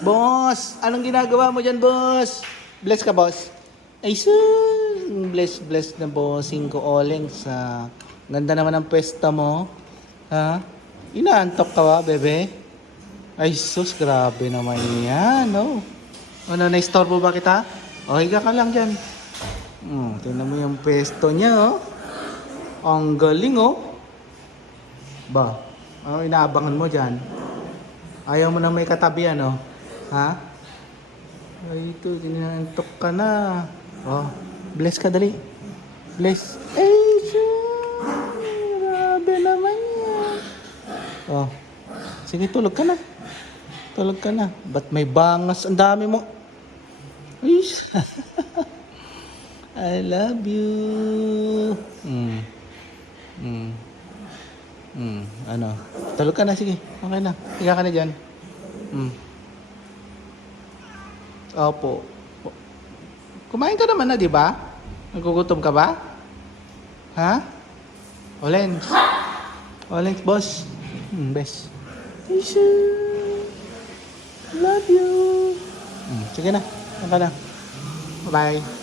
Boss, anong ginagawa mo dyan, boss? Bless ka, boss. Ay, sus. Bless na bossing ko, Oleng. Sa ganda naman ng pwesto mo. Ha? Inaantok ka ba, bebe? Ay, sus. Grabe naman yan, no? Ano, na-istorbo ba kita? O, higa ka lang dyan. Tingnan mo yung pwesto niya, oh. Ang galing, oh. Ba? Ano inaabangan mo dyan? Ayaw mo na may katabi, ano? Ha? Ay, ito, ginantok ka na. Oh, bless ka, dali. Bless. Ay, grabe naman yan. Oh, sige, tulog ka na. Tulog ka na. Ba't may bangas? Ang dami mo. Ay, I love you. Ano? Tulog ka na, sige. Okay na. Higa ka na dyan. Opo. Kumain ka naman na, di ba? Nagugutom ka ba? Ha? Olens. Olens, boss. Best. Tisha. Love you. Sige na. Higa ka na. Bye-bye.